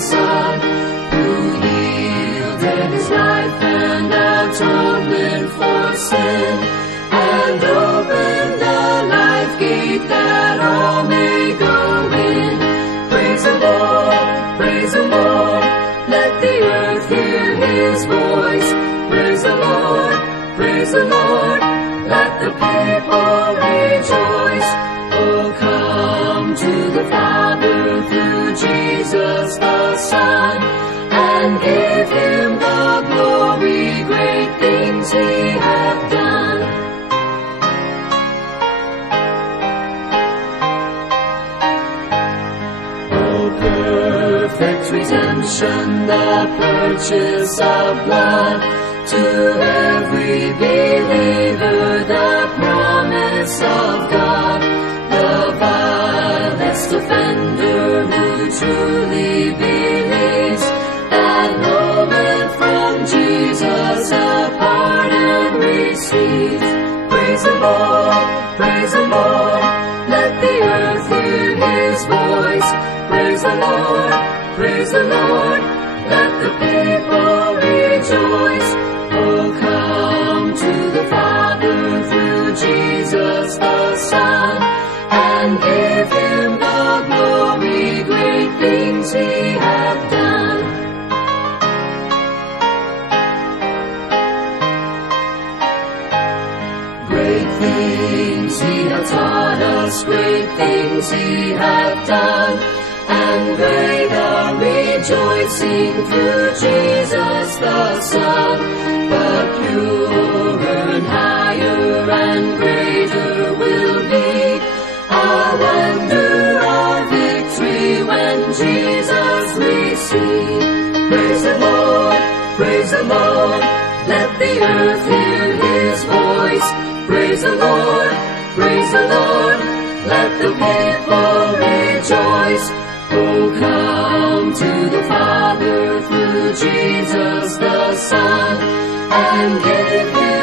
Son, who yielded his life and atonement for sin, and opened the life gate that all may go in. Praise the Lord, praise the Lord, let the earth hear his voice. Praise the Lord, praise the Lord, let the people rejoice. Oh, come to the Father through Jesus the Son, and give him the glory, great things he hath done. Oh, perfect redemption, the purchase of blood, to every believer the promise of God. The vilest offender who truly believes that moment from Jesus a pardon receives. Praise the Lord, praise the Lord, let the earth hear his voice. Praise the Lord, praise the Lord, let the people rejoice. Oh, come to the Father through Jesus the Son, and give him the glory, great things he hath done. Great things he hath taught us, great things he hath done, and great our rejoicing through Jesus the Son. But purer and higher and greater will be our wonder, our victory, when Jesus we see. Praise the Lord, praise the Lord, let the earth hear his voice. Praise the Lord, praise the Lord, let the people rejoice. Oh, come to the Father through Jesus the Son, and give him